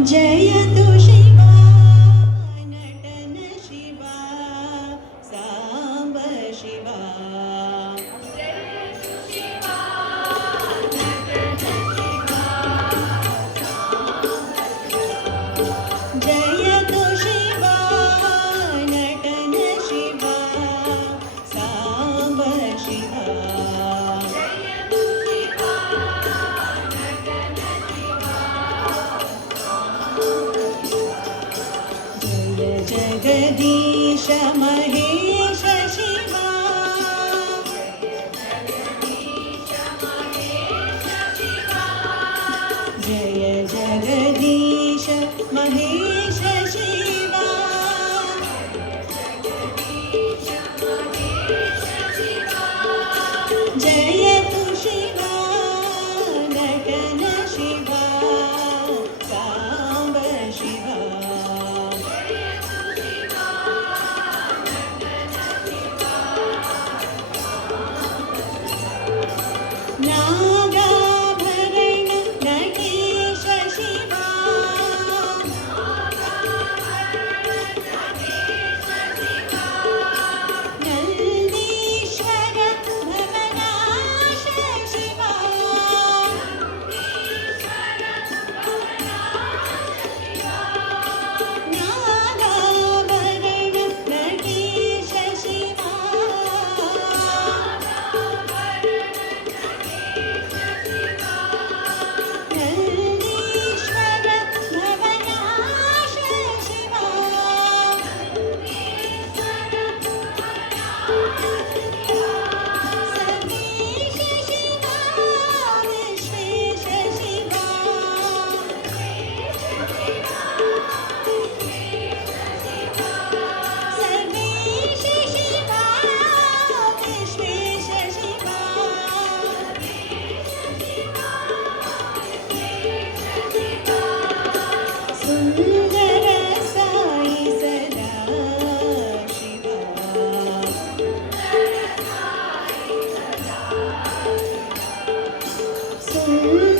जयतु शिवा नटन शिवा साम्ब शिवा जयतु शिवा नटन शिवा साम्ब शिवा जगदीश महेश शिवा जय जगदीश महेश शिवा जयतु शिवा नटन शिवा साम्ब शिवा नागाभरण नटेश शिवा नन्दीश्वर भवनाश शिवा नागाभरण नटेश शिवा नन्दीश्वर भवनाश शिवा सर्वेश शिवा विश्वेश शिवा सर्वेश शिवा विश्वेश शिवा सुन्दर साई सदा शिवा सुन्दर